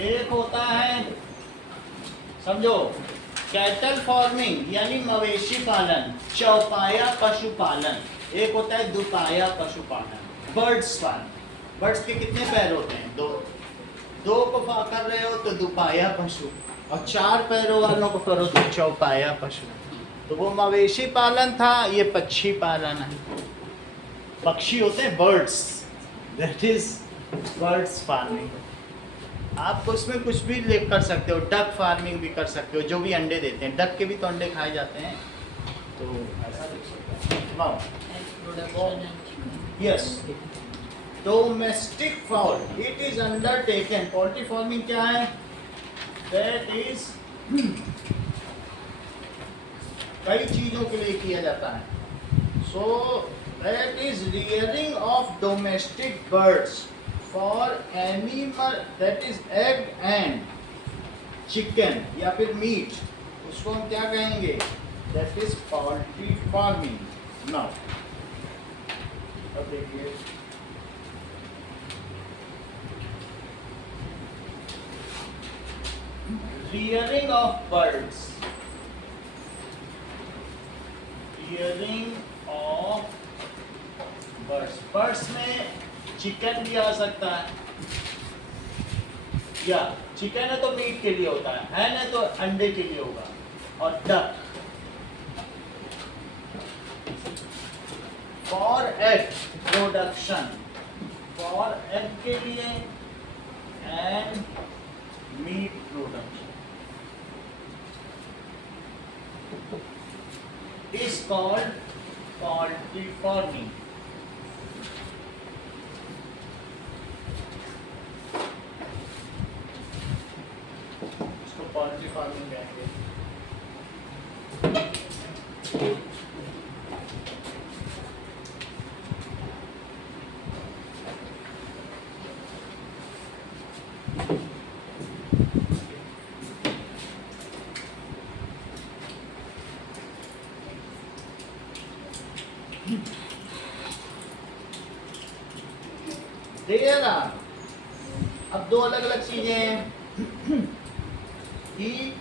एक होता है, समझो, कैटल फार्मिंग यानी मवेशी पालन, चौपाया पशुपालन। एक होता है दुपाया पशुपालन, बर्ड्स फार्म। बर्ड्स के कितने पैर होते हैं? दो। दो को कर रहे हो तो दुपाया पशु, और चार पैरों वालों को करो तो चौपाया पशु। तो वो मवेशी पालन था, ये पक्षी पालन है। पक्षी होते हैं birds, that is birds farming. आप उसमें कुछ भी कर सकते हो, डक फार्मिंग भी कर सकते हो, जो भी अंडे देते हैं। डक के भी तो अंडे खाए जाते हैं, तो ऐसा देख सकते हैं। Yes, domestic foul it is undertaken. Poultry farming क्या है? दैट इज कई चीजों के लिए किया जाता है। So that is rearing of domestic birds for animal, that is egg and chicken या फिर मीट, उसको हम क्या कहेंगे? That is poultry farming. Now अब देखिए, rearing of birds, rearing of birds, birds में चिकन भी आ सकता है, या चिकन है तो मीट के लिए होता है, हैन है तो अंडे के लिए होगा, और duck for egg production, for egg के लिए and meat production is called poultry farming. इसको poultry farming कहेंगे। There are, अब दो अलग अलग चीजें हैं कि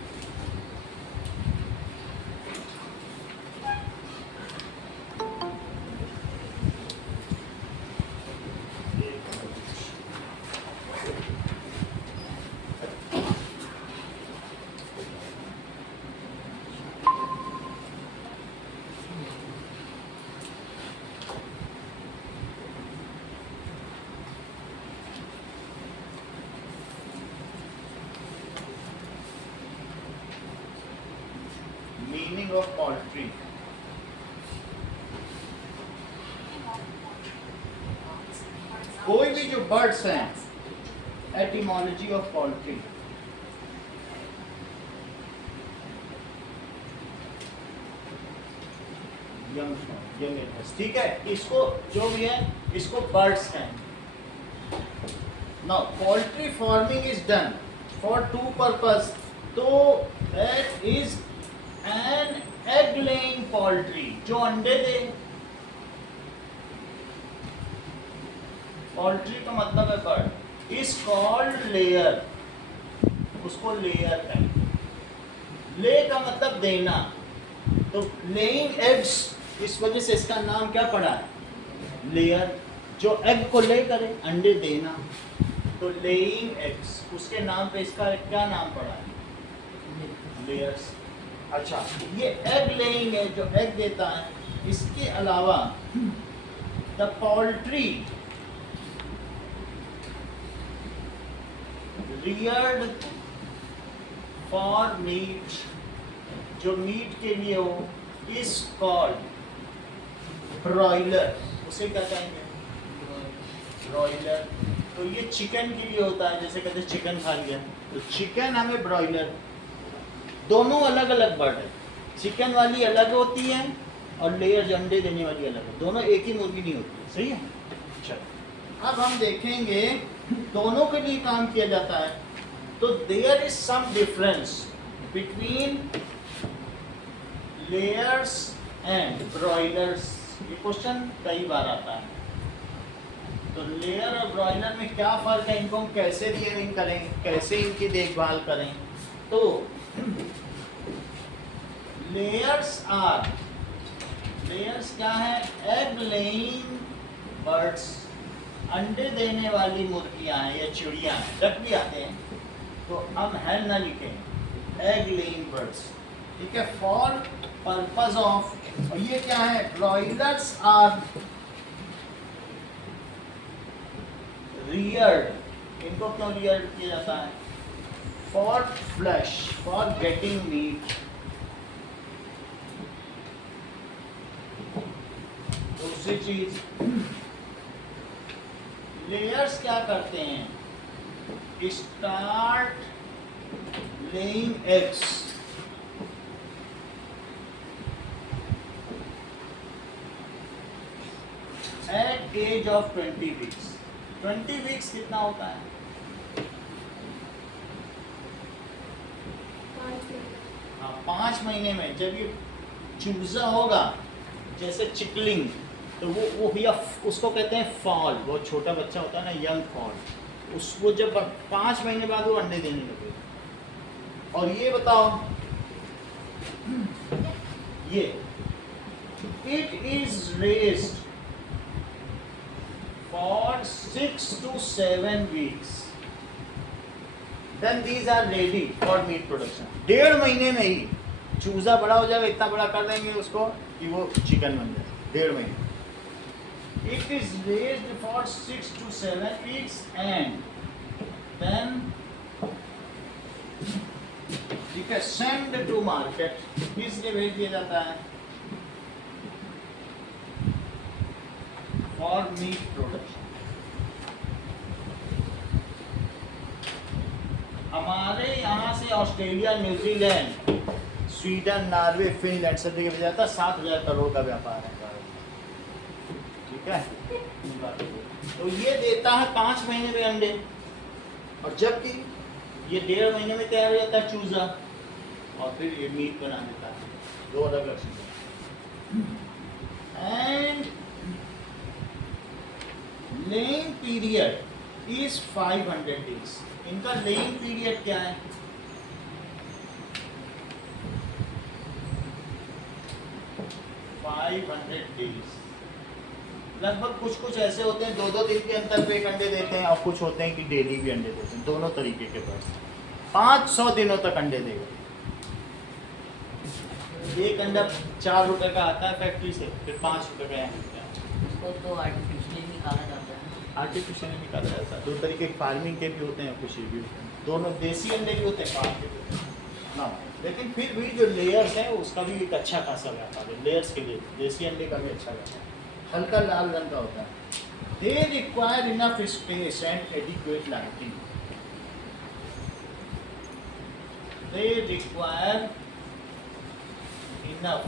मीनिंग ऑफ पोल्ट्री। कोई भी जो बर्ड्स हैं, एटिमोलॉजी ऑफ पोल्ट्री, ठीक है, इसको जो भी है इसको बर्ड्स हैं। Now poultry farming is done for two purpose, तो that is an egg laying poultry, जो अंडे दे। पोल्ट्री का मतलब है बर्ड, इज कॉल्ड लेयर, उसको लेयर है। ले का मतलब देना, तो लेइंग एग्स, इस वजह से इसका नाम क्या पड़ा है? लेयर। जो एग को ले करे, अंडे देना, तो लेइंग एग्स, उसके नाम पे इसका क्या नाम पड़ा है? लेयर्स। अच्छा, ये एग लेइंग है, जो एग देता है। इसके अलावा the poultry Rudyard for meet, जो मीट के लिए हो, इज कॉल्ड ब्रॉयलर। उसे क्या कहेंगे? ब्रॉयलर। तो ये चिकन के लिए होता है, जैसे कहते हैं चिकन खा लिया, तो चिकन हमें ब्रॉयलर। दोनों अलग अलग बर्ड है, चिकन वाली अलग होती है और लेयर जो अंडे देने वाली अलग है, दोनों एक ही मुर्गी नहीं होती है। सही है? चलो अब हम देखेंगे दोनों के लिए काम किया जाता है, तो there is some difference between layers and broilers. ये क्वेश्चन कई बार आता है। तो लेयर और ब्रॉयलर में क्या फर्क है, इनको हम कैसे रियरिंग करें, कैसे इनकी देखभाल करें? तो लेयर्स क्या है? एग लेइंग बर्ड्स, अंडे देने वाली मुर्गियां हैं या चिड़ियां हैं, डक भी आते हैं, तो हम हैन ना लिखें, एग लेइंग बर्ड्स, ठीक है, फॉर पर्पज ऑफ। और ये क्या है? ब्रॉयलर्स आर रियर्ड, इनको क्यों रियर्ड किया जाता है? For flesh, for getting meat. दूसरी चीज, लेयर्स क्या करते हैं? Start laying eggs, at age of 20 weeks. 20 weeks कितना होता है? 5 महीने में जब ये चूजा होगा, जैसे चिकलिंग, तो वो भैया उसको कहते हैं फॉल, वो छोटा बच्चा होता है ना, यंग फॉल, उसको जब 5 महीने बाद वो अंडे देने लगे। और ये बताओ, ये it is raised for 6 to 7 weeks, then these are ready for meat production। 1.5 महीने में ही चूजा बड़ा हो जाएगा, इतना बड़ा कर देंगे उसको कि वो चिकन बन जाए, 1.5 महीने। It is raised for 6 to 7 weeks and then ठीक है send to market, किसके भेज दिया जाता है? For meat production। हमारे यहाँ से Australia, New Zealand, Sweden, Norway, Finland सब जगह जाता है। 7,000 करोड़ का व्यापार है, ठीक है। तो ये देता है 5 महीने में अंडे, और जबकि ये 1.5 महीने में तैयार हो जाता है चूजा, और फिर ये मीट बना देता है। 2 अलग अलग चीजें। And laying period is 500 days। इनका लेइंग पीरियड क्या है? 500 days। लगभग कुछ ऐसे होते हैं 2-2 दिन के अंतर पे एक अंडे देते हैं, और कुछ होते हैं कि डेली भी अंडे देते हैं। दोनों तरीके के बर्ड्स 500 दिनों तक अंडे देगा। एक अंडा 4 रुपए का आता है फैक्ट्री से, फिर 5 रुपए का यहाँ मिलता है। उसको तो आर्टिफिशियली निकाला जाता है। आर्टिफिशियली निकाला जाता है। 2 तरीके फार्मिंग के भी होते हैं, कुछ भी होते हैं। दोनों देसी अंडे भी होते हैं, फार्म के भी होते हैं ना। लेकिन फिर भी जो लेयर्स है उसका भी एक अच्छा खासा व्यापार है। लेयर्स के लिए देसी अंडे का भी अच्छा व्यापार है। हल्का लाल रंग का होता है। They require enough space and adequate lighting. They require enough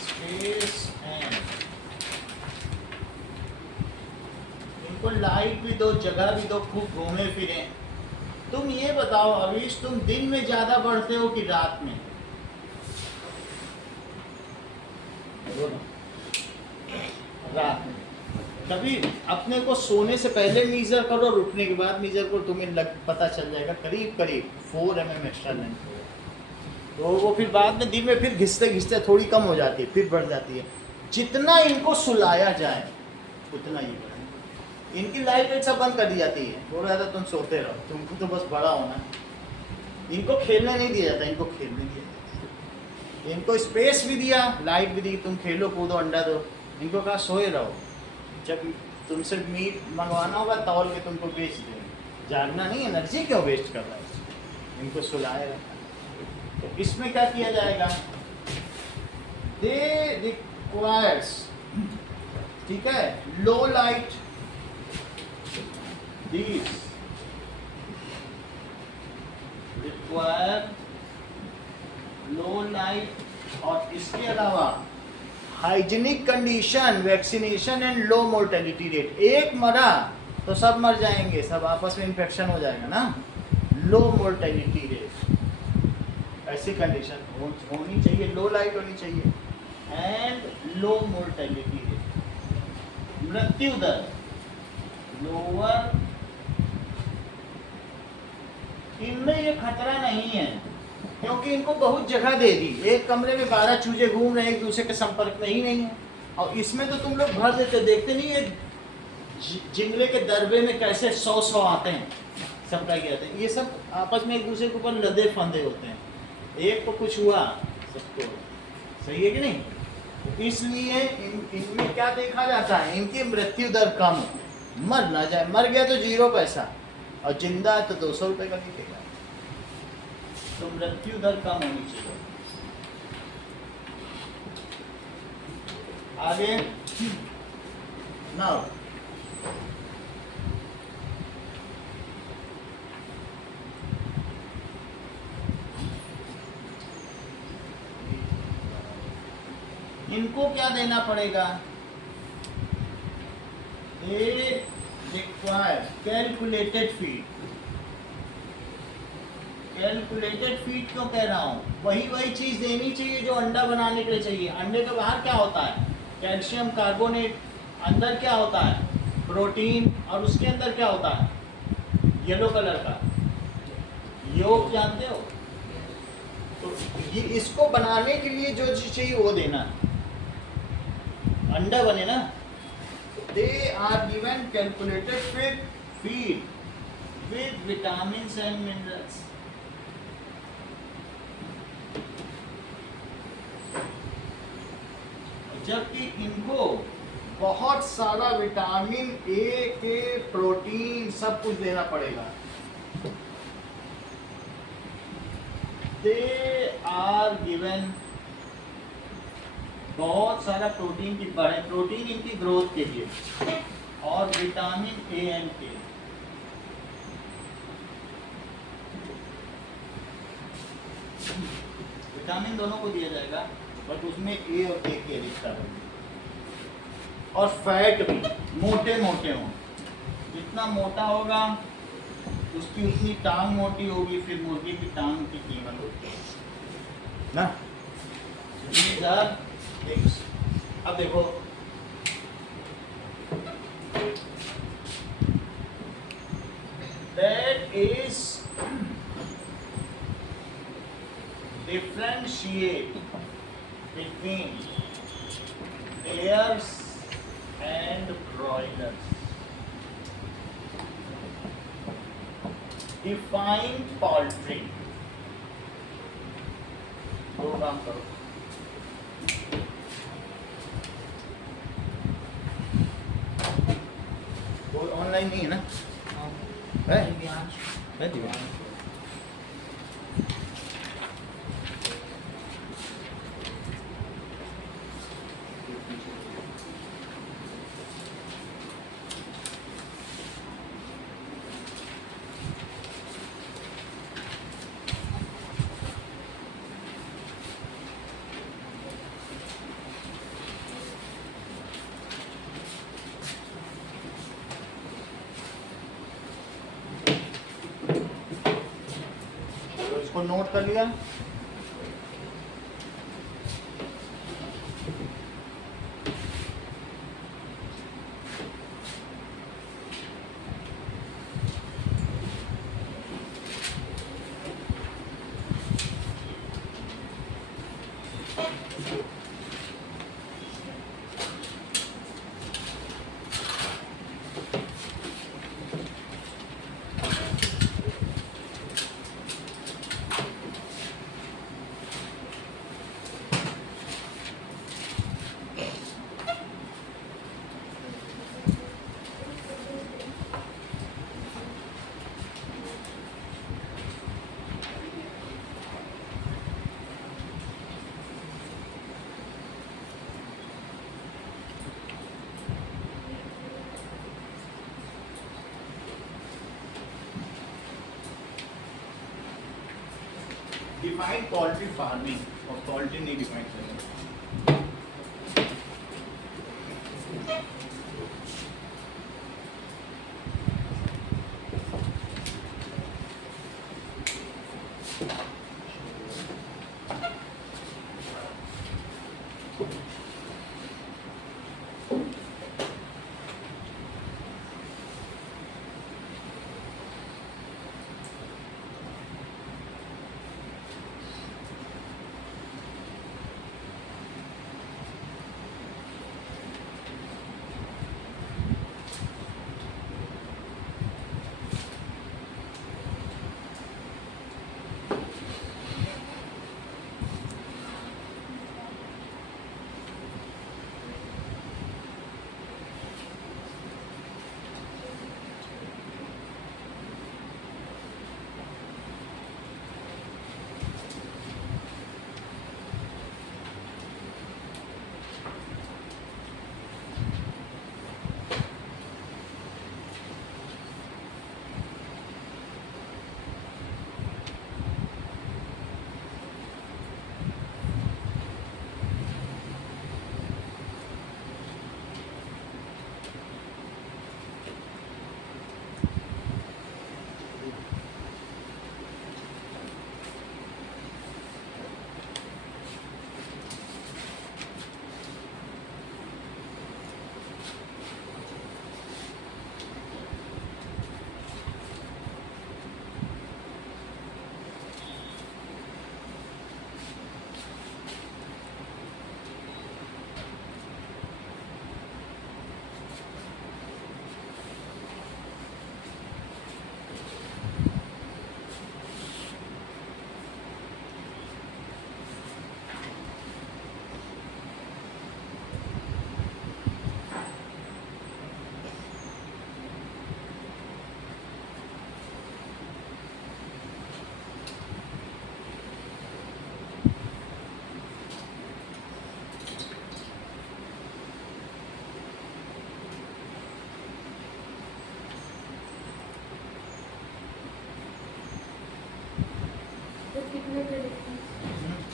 space and, इनको लाइट भी दो, जगह भी दो, खूब घूमे फिरें। तुम ये बताओ अवीश, तुम दिन में ज्यादा बढ़ते हो कि रात में? रात में। कभी अपने को सोने से पहले मीजर करो और उठने के बाद मीजर करो, तुम्हें पता चल जाएगा करीब करीब 4 mm एक्स्ट्रा लेंथ होगा। तो वो फिर बाद में दिन में फिर घिसते घिसते थोड़ी कम हो जाती है, फिर बढ़ जाती है। जितना इनको सुलाया जाए उतना ही बढ़े। इनकी लाइट वेट सब बंद कर दी जाती है, बोल रहा था तुम सोते रहो, तुमको तो बस बड़ा होना। इनको खेलने नहीं दिया जाता, इनको खेलने दिया जाता। इनको स्पेस भी दिया, लाइट भी दी, तुम खेलो कूदो, अंडा दो। इनको कहा सोए रहो, जब तुमसे मीट मंगवाना होगा तौल के तुमको बेच देंगे। जागना नहीं, एनर्जी क्यों वेस्ट कर रहा है? इनको सुलाया रहता है। तो इसमें क्या किया जाएगा? दे रिक्वायर्स, ठीक है, लो light, these require low light, और इसके अलावा hygienic condition, vaccination and low mortality rate. एक मरा तो सब मर जाएंगे, सब आपस में इन्फेक्शन हो जाएगा ना। लो मोर्टेलिटी रेट, ऐसी कंडीशन होनी चाहिए, लो लाइट होनी चाहिए एंड लो मोर्टेलिटी रेट। मृत्यु दर, लोअर, इनमें ये खतरा नहीं है क्योंकि इनको बहुत जगह दे दी। एक कमरे में 12 चूजे घूम रहे हैं, एक दूसरे के संपर्क में ही नहीं है। और इसमें तो तुम लोग भर देते, देखते नहीं ये जिंगले के दरबे में कैसे 100 आते हैं, सप्लाई किए जाते हैं। ये सब आपस में एक दूसरे के ऊपर लदे फंदे होते हैं, एक को कुछ हुआ सबको, सही है कि नहीं? तो इसलिए इनमें क्या देखा जाता है, इनकी मृत्यु दर कम, मर ना जाए, मर गया तो 0 पैसा और जिंदा है तो 200 रुपये का दिखेगा। तो मृत्यु दर कम होनी चाहिए। आगे नाउ इनको क्या देना पड़ेगा? A require calculated feed. Calculated feed क्यों कह रहा हूँ? वही चीज देनी चाहिए जो अंडा बनाने के लिए चाहिए। अंडे के बाहर क्या होता है? Calcium carbonate. अंदर क्या होता है? प्रोटीन। और उसके अंदर क्या होता है? येलो कलर का योग, जानते हो? तो ये इसको बनाने के लिए जो चीज चाहिए वो देना, अंडा बने ना। They are given calculated feed with vitamins and minerals. जबकि इनको बहुत सारा विटामिन ए के, प्रोटीन, सब कुछ देना पड़ेगा। दे आर गिवन बहुत सारा प्रोटीन की बढ़े, प्रोटीन इनकी ग्रोथ के लिए, और विटामिन ए एंड के। विटामिन दोनों को दिया जाएगा, बट उसमें ए और ए के रिश्ता है। और फैट भी मोटे मोटे हों, जितना मोटा होगा उसकी उतनी टांग मोटी होगी, फिर मुर्गी की टांग की कीमत होती है ना। अब देखो, that is differentiate between layers and broilers. Define poultry. दो काम करो। कोई ऑनलाइन नहीं है ना? है? है दिव्यांश। इसको नोट कर लिया। डिफाइन पोल्ट्री फार्मिंग, और पोल्ट्री नहीं डिफाइन करेंगे।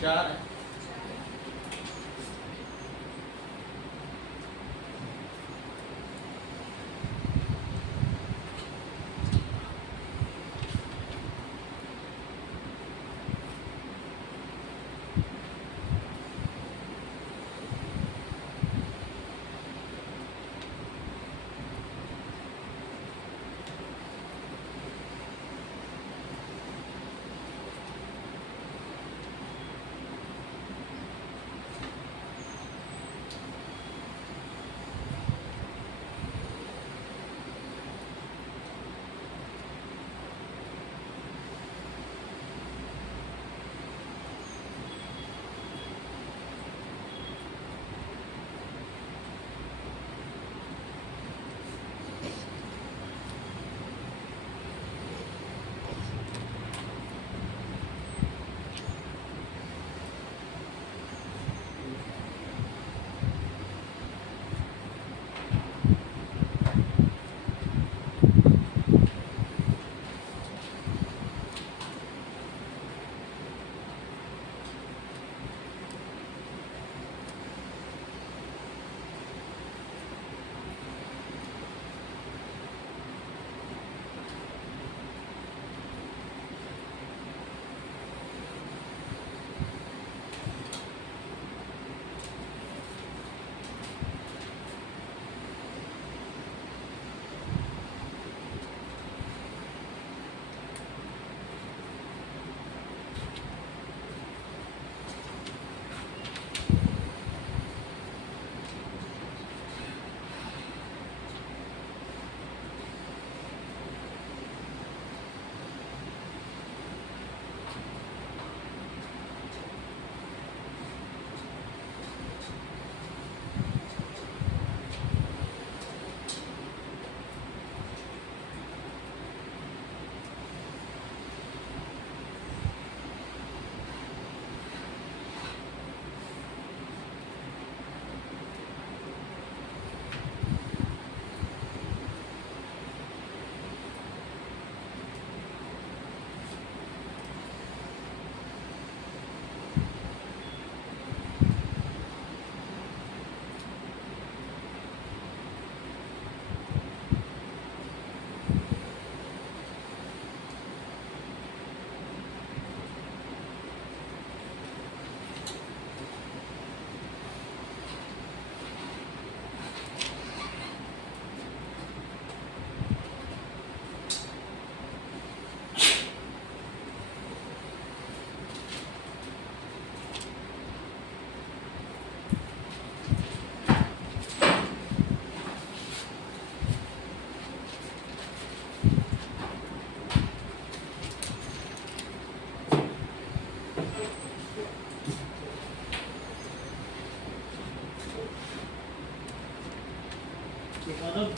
चार है।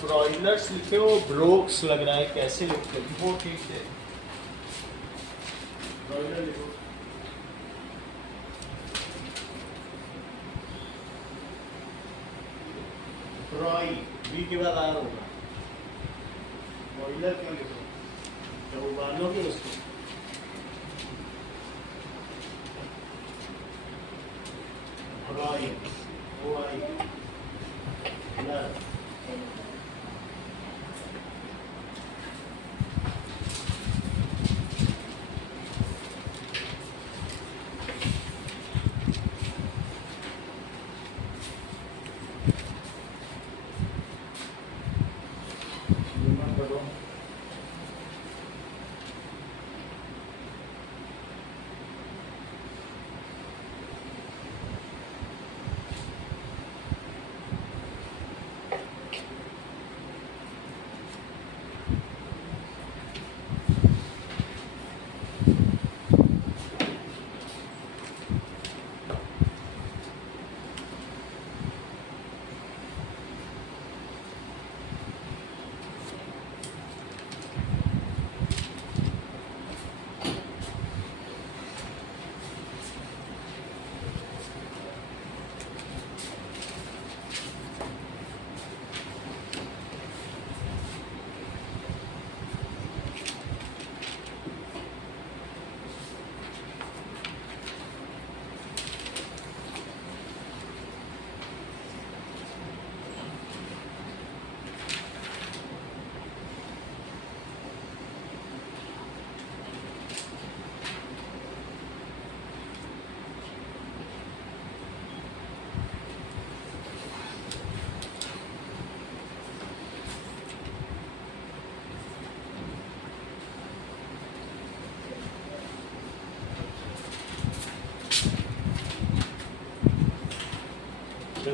ब्रॉयलर्स लिखे हो, ब्रोक्स लग रहा है, कैसे लिखते हो? वो ठीक है, ब्रॉयलर लिखो। ब्रॉय बी के बाद आर होगा। ब्रॉयलर क्यों लिखो? जब उबालोगे उसको। ब्रॉय ओ आई लर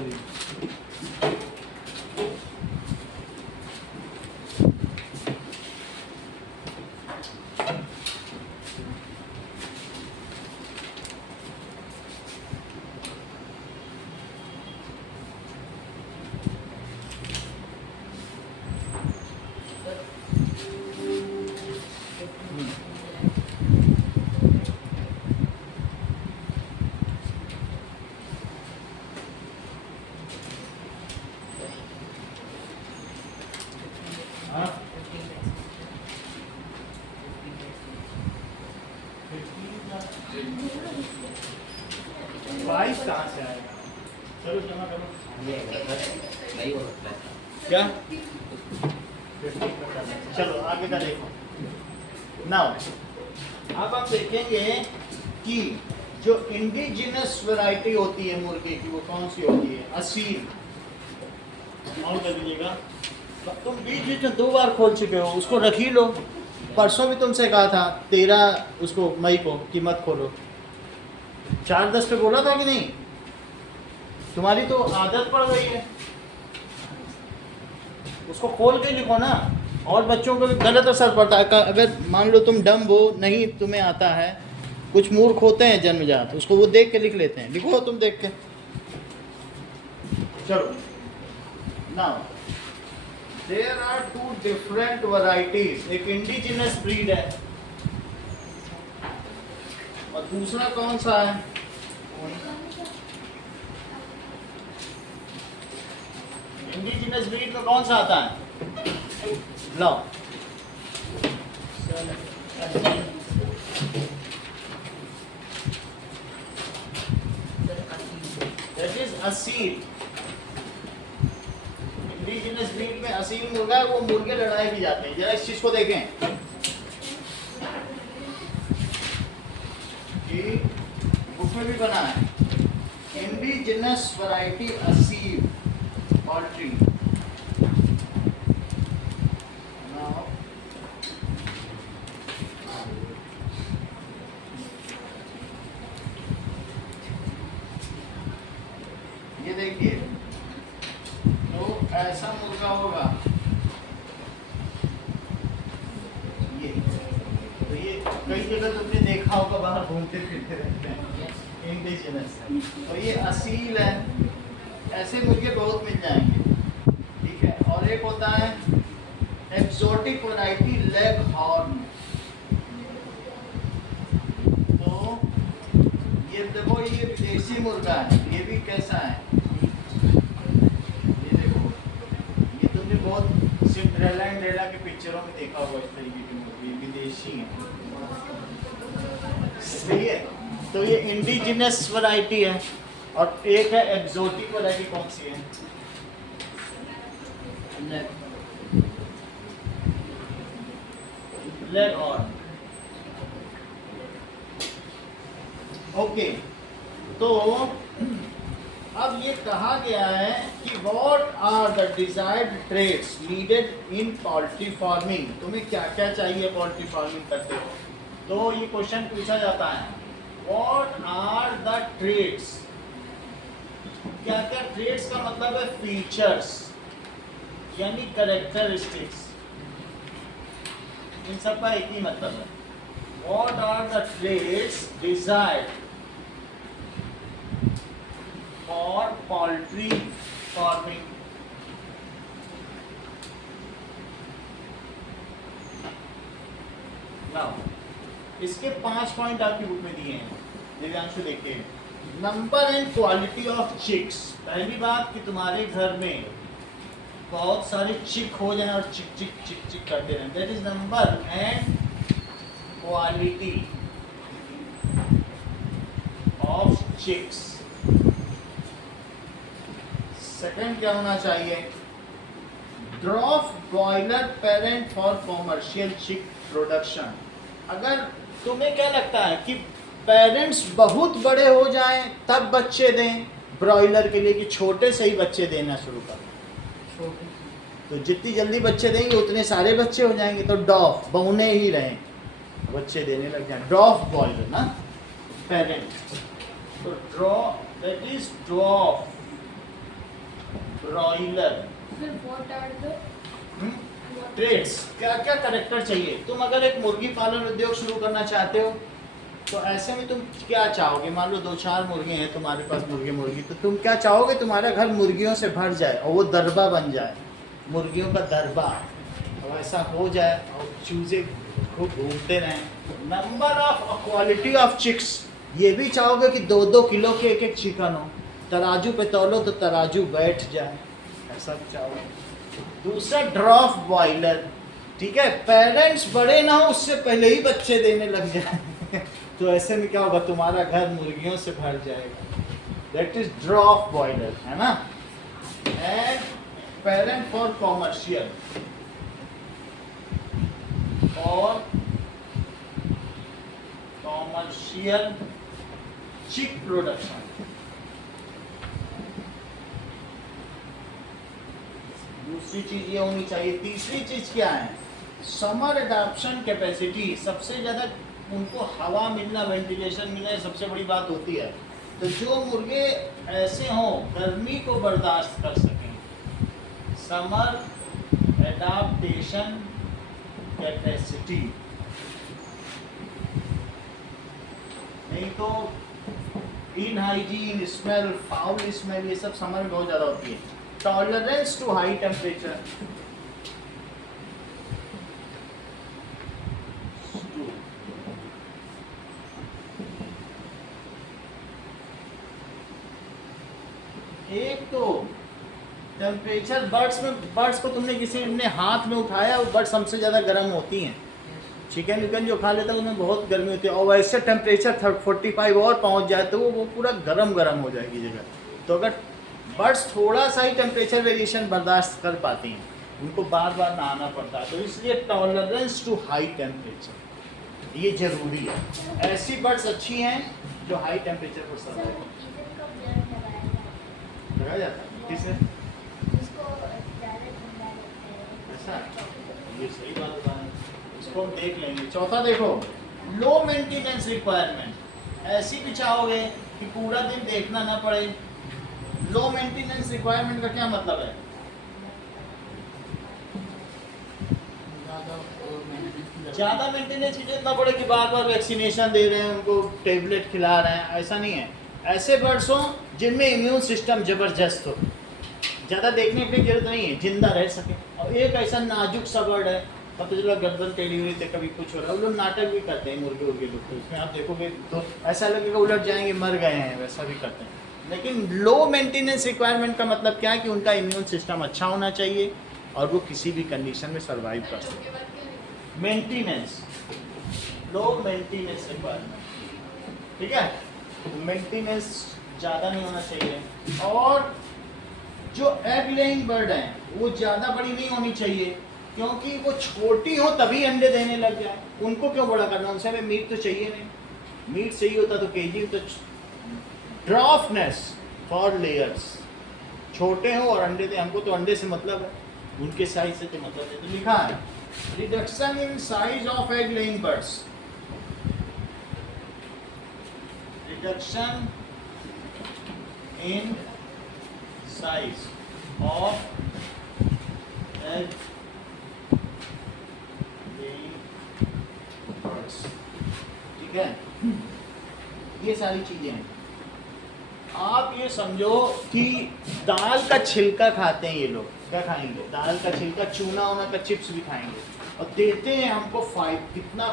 अभी। हाँ 22 कहाँ से आएगा? चलो जमा करो। नहीं हो सकता है। क्या? चलो आगे का देखो। नाउ अब आप देखेंगे कि जो इंडिजिनस वैरायटी होती है मुर्गे की, वो कौन सी होती है? असील। और कर दीजिएगा। तुम बीच बीच में 2 बार खोल चुके हो, उसको रख ही लो। परसों भी तुमसे कहा था 13 उसको मई को कि मत खोलो। 4:10 पे बोला था कि नहीं? तुम्हारी तो आदत पड़ गई है। उसको खोल के लिखो ना। और बच्चों को गलत असर पड़ता है। अगर मान लो तुम डम हो, नहीं तुम्हें आता है, कुछ मूर्ख होते हैं जन्मजात, उसको वो देख के लिख लेते हैं। लिखो तुम देख के। चलो now there are 2 different varieties. एक इंडिजिनस ब्रीड है और दूसरा कौन सा है? इंडिजिनस ब्रीड में कौन सा आता है? Low that is Aseel. Indigenous breed में असील मुर्गा है, वो मुर्गे लड़ाए भी जाते हैं। जरा इस चीज को देखें कि बुक में भी बना है इंडिजिनस वैरायटी असील पोल्ट्री। ये देखिए, तो ऐसा मुर्गा होगा ये। तो ये कई जगह तुमने देखा होगा, बाहर घूमते फिरते रहते हैं इंडिजिनस। तो ये असील है। ऐसे मुर्गे बहुत मिल जाएंगे, ठीक है। और एक होता है एक्सोटिक वैरायटी लेग हॉर्न। तो ये देखो, ये विदेशी मुर्गा है। ये भी कैसा है? ये देखो, ये तुमने बहुत सिंड्रेला एंड्रेला के पिक्चरों में देखा होगा। इस तरीके के मुर्गे विदेशी हैं, सही है। तो ये इंडिजिनस वैरायटी है। और एक है एक्सोटिक वैरायटी। कौन सी है? Leg horn. ओके, तो अब ये कहा गया है कि what are the desired traits needed in poultry farming. तुम्हें क्या क्या चाहिए पोल्ट्री फार्मिंग करते हो? तो ये क्वेश्चन पूछा जाता है, व्हाट आर द ट्रेड्स। क्या क्या ट्रेड्स का मतलब है फीचर्स, यानी कैरेक्टरिस्टिक्स। इन सब का एक ही मतलब है। What are the traits desired for poultry farming। Now, इसके 5 पॉइंट आपकी बुक में दिए हैं, दिव्यांशु देखते हैं। Number and quality of chicks. पहली बात कि तुम्हारे घर में बहुत सारे चिक हो जाए और चिक चिक चिक चिक करते रहें, that is number and quality of chicks. Second क्या होना चाहिए? Drop boiler parent for commercial chick production. अगर तुम्हें क्या लगता है कि पेरेंट्स बहुत बड़े हो जाएं तब बच्चे दें ब्रॉयलर के लिए, कि छोटे से ही बच्चे देना शुरू करें? तो जितनी जल्दी बच्चे देंगे उतने सारे बच्चे हो जाएंगे। तो डॉफ बहुने ही रहें, बच्चे देने लग जाए। ड्रॉप बॉयलर ना, पेरेंट। तो draw that is drop broiler. Traits, क्या क्या करेक्टर चाहिए? तुम अगर एक मुर्गी पालन उद्योग शुरू करना चाहते हो तो ऐसे में तुम क्या चाहोगे? मान लो 2-4 मुर्गे हैं तुम्हारे पास, मुर्गी, तो तुम क्या चाहोगे? तुम्हारा घर मुर्गियों से भर जाए और वो दरबा बन जाए, मुर्गियों का दरबा, और ऐसा हो जाए और चूजे खूब घूमते रहें। Number of quality of chicks, ये भी चाहोगे कि 2-2 किलो के एक चिकन हो, तराजू पे तौलो तो तराजू बैठ जाए, ऐसा भी चाहोगे। दूसरा ड्रॉफ बॉयलर, ठीक है, पेरेंट्स बड़े ना हो उससे पहले ही बच्चे देने लग जाए तो ऐसे में क्या होगा? तुम्हारा घर मुर्गियों से भर जाएगा। दैट इज ड्रॉफ बॉयलर, है ना। And parent for commercial chick production. दूसरी चीज ये होनी चाहिए। तीसरी चीज क्या है? Summer adaption capacity. सबसे ज़्यादा उनको हवा मिलना, वेंटिलेशन मिलना, सबसे बड़ी बात होती है। तो जो मुर्गे ऐसे हों गर्मी को बर्दाश्त कर सकें, समर एडाप्टेशन कैपेसिटी। नहीं तो इनहाइजीन, स्मेल, फाउल स्मेल, ये सब समर में बहुत ज़्यादा होती है। टॉलरेंस टू हाई टेम्परेचर, एक तो टेम्परेचर बर्ड्स को तुमने किसी ने हाथ में उठाया, वो बर्ड्स हमसे ज़्यादा गर्म होती हैं। चिकन विकन जो खा लेता है उनमें बहुत गर्मी होती है, और वैसे टेम्परेचर 45 और पहुंच जाए तो वो पूरा गरम हो जाएगी जगह। तो अगर बर्ड्स थोड़ा सा ही टेम्परेचर वेरिएशन बर्दाश्त कर पाती हैं, उनको बार बार नहाना पड़ता है, तो इसलिए टॉलरेंस टू हाई टेम्परेचर ये जरूरी है। ऐसी बर्ड्स अच्छी हैं जो हाई टेम्परेचर पर सर्वाइव लगाया जाता है। किससे? ऐसा, ये सही बात बता रहे हैं, इसको हम देख लेंगे। चौथा देखो, लो मेंटेनेंस रिक्वायरमेंट। ऐसी भी चाहोगे कि पूरा दिन देखना ना पड़े। लो मेंटेनेंस रिक्वायरमेंट का क्या मतलब है? ज़्यादा मेंटेनेंस की जरूरत ना पड़े कि बार बार वैक्सीनेशन दे रहे हैं, उनको टेबलेट खिला रहे हैं, ऐसा नहीं है। ऐसे बर्ड्स हों जिनमें इम्यून सिस्टम ज़बरदस्त हो, ज़्यादा देखने की जरूरत नहीं है, जिंदा रह सके। और एक ऐसा नाजुक सा बर्ड है, पता चला गर्दन टेढ़ी हुई तो कभी कुछ हो रहा है, वो लोग नाटक भी करते हैं, मुर्गे उर्गे लोग, तो उसमें आप देखोगे तो ऐसा लगेगा उलट जाएंगे, मर गए हैं, वैसा भी करते हैं। लेकिन लो मेंटेनेंस रिक्वायरमेंट का मतलब क्या है कि उनका इम्यून सिस्टम अच्छा होना चाहिए और वो किसी भी कंडीशन में सर्वाइव कर सके। मेंटेनेंस, लो मेंटेनेंस रिक्वायरमेंट, ठीक है, मेंटेनेंस ज़्यादा नहीं होना चाहिए। और जो एग लेइंग बर्ड हैं वो ज़्यादा बड़ी नहीं होनी चाहिए, क्योंकि वो छोटी हो तभी अंडे देने लग जाए। उनको क्यों बड़ा करना? उनसे हमें मीट तो चाहिए नहीं, मीट चाहिए होता तो केजी तो। ड्रॉफनेस फॉर लेयर्स, छोटे हो और अंडे दे, हमको तो अंडे से मतलब है, उनके साइज से तो मतलब है। तो लिखा है reduction in size of egg laying birds, reduction in size of egg laying birds, ठीक है। ये सारी चीजें हैं। आप ये समझो कि दाल का छिलका खाते हैं ये लोग, क्या खाएंगे? दाल का छिलका, चूना वूना का चिप्स भी खाएंगे, और देते हैं हमको कितना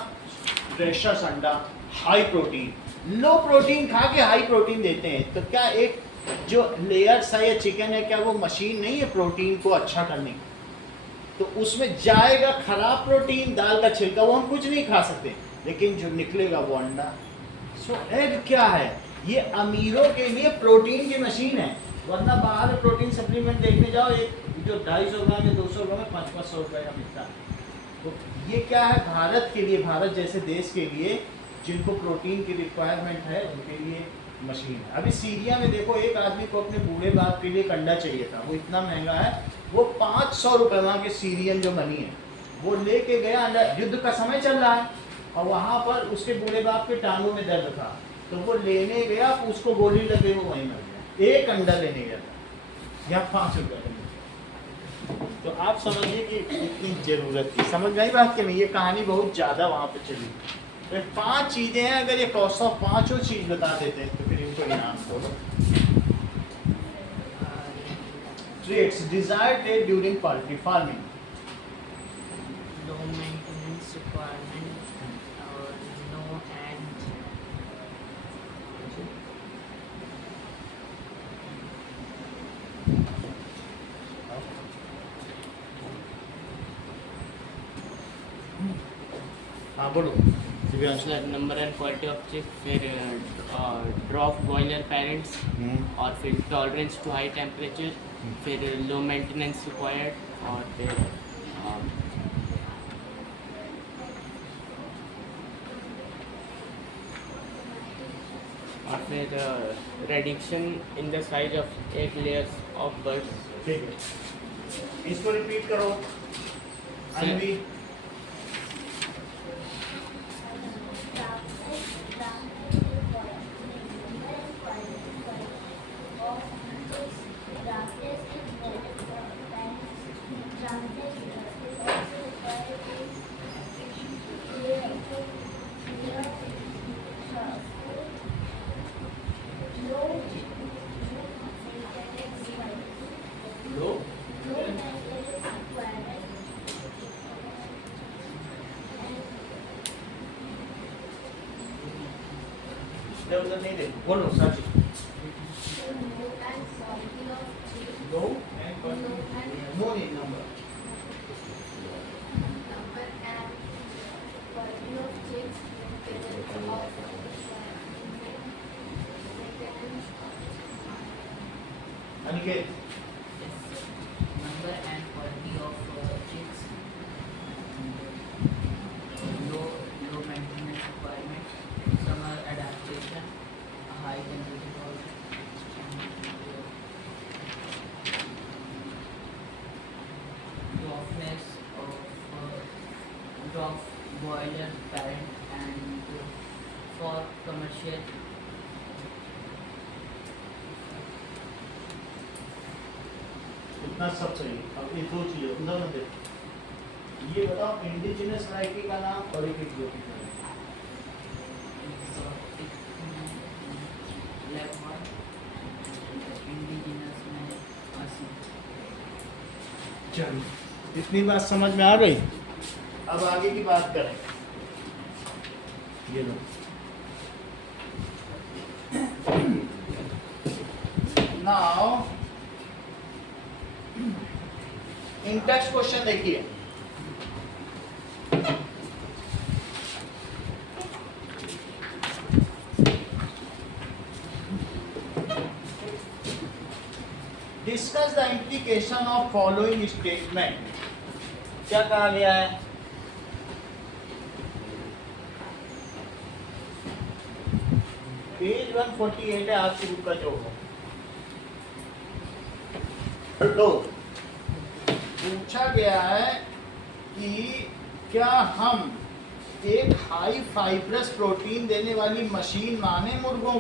फ्रेशस अंडा, हाई प्रोटीन। लो प्रोटीन खा के हाई प्रोटीन देते हैं। तो क्या एक जो लेयर्स है या चिकन है, क्या वो मशीन नहीं है प्रोटीन को अच्छा करने की? तो उसमें जाएगा खराब प्रोटीन, दाल का छिलका, वो हम कुछ नहीं खा सकते, लेकिन जो निकलेगा वो अंडा। सो एग क्या है? ये अमीरों के लिए प्रोटीन की मशीन है, वरना बाहर प्रोटीन सप्लीमेंट देखने जाओ, एक जो 250 ग्राम या 200 ग्राम में 500 रुपये का मिलता है। तो ये क्या है? भारत के लिए, भारत जैसे देश के लिए जिनको प्रोटीन की रिक्वायरमेंट है, उनके लिए मशीन है। अभी सीरिया में देखो, एक आदमी को अपने बूढ़े बाप के लिए एक अंडा चाहिए था, वो इतना महंगा है, वो 500 रुपये, वहाँ के सीरियन जो मनी है वो लेके गया अंडा। युद्ध का समय चल रहा है और वहाँ पर उसके बूढ़े बाप के टांगों में दर्द था, तो वो लेने गया, उसको गोली लगे, वो वहीं मर गया। एक अंडा लेने गया था, या 5 रुपए का मिलता। तो आप समझिए कि इतनी जरूरत थी, समझ में आई बात कि नहीं? ये कहानी बहुत ज्यादा वहां पे चली। तो 5 चीजें हैं, अगर ये कॉस्ट ऑफ पांचों चीज बता देते हैं तो फिर इनको इनाम दो। Traits desired trade during poultry farming. low maintenance requirement or no and हाँ बोलो Divyansh. Sir number and quality of chick, फिर ड्रॉप बॉयलर पेरेंट्स, और फिर टॉलरेंस टू हाई टेम्परेचर, फिर लो मेंटेनेंस रिक्वायर्ड, और फिर reduction in the size of egg layers of birds. ठीक है, इसको रिपीट करो अनवी। लो उधर नहीं दे, बोलो Sachi. Low no need number. Aniket Number and quality of chicks, low maintenance requirement, summer adaptation, high temperature roughness of drop boiler parent, and for commercial इतना सब सही। अब ये दो चीजें उधर मत देखो, ये बताओ इंडिजिनस वैरायटी का नाम और एक एक्सोटिक exotic leghorn, indigenous में asi। चलो इतनी बात समझ में आ गई। अब आगे की बात करें। ये लो नाउ इन टेक्स्ट क्वेश्चन देखिए। Discuss the implication of following statement. क्या कहा गया है? पेज 148 है आपकी बुक का जो हो। तो पूछा गया है कि क्या हम एक हाई फाइब्रस प्रोटीन देने वाली मशीन माने मुर्गियों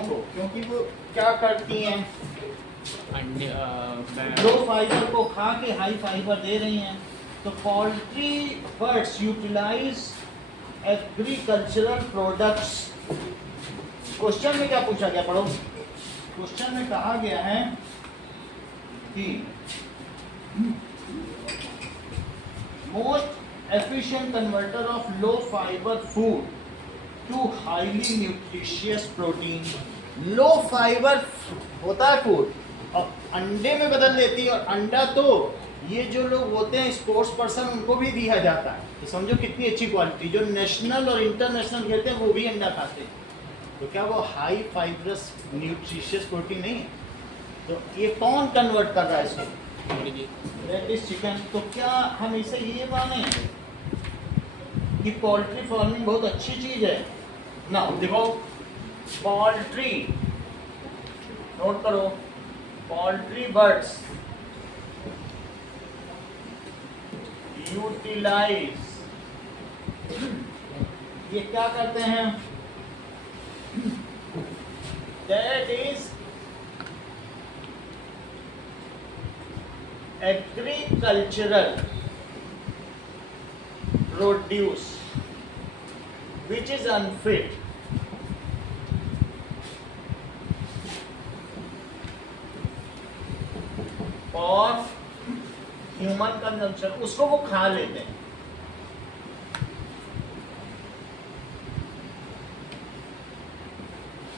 को, क्योंकि वो क्या करती हैं, अंडे लो फाइबर को खा के हाई फाइबर दे रही हैं। तो poultry birds utilize agricultural products. Question में क्या पूछा गया, पढ़ो। क्वेश्चन में कहा गया है कि most efficient converter of low fibre food to highly nutritious protein. Low fibre होता है फूड और अंडे में बदल देती है, और अंडा तो ये जो लोग होते हैं स्पोर्ट्स पर्सन उनको भी दिया जाता है। तो समझो कितनी अच्छी क्वालिटी। जो नेशनल और इंटरनेशनल खेलते हैं वो भी अंडा खाते हैं। तो क्या वो हाई फाइब्रस न्यूट्रिशियस प्रोटीन नहीं है? तो ये कौन कन्वर्ट कर रहा है इसको? That is chicken. तो क्या हम इसे ये माने कि पोल्ट्री फार्मिंग बहुत अच्छी चीज है ना? देखो पोल्ट्री, नोट करो, पोल्ट्री बर्ड्स यूटिलाइज, ये क्या करते हैं? That is agricultural produce which is unfit for human consumption, उसको वो खा लेते हैं।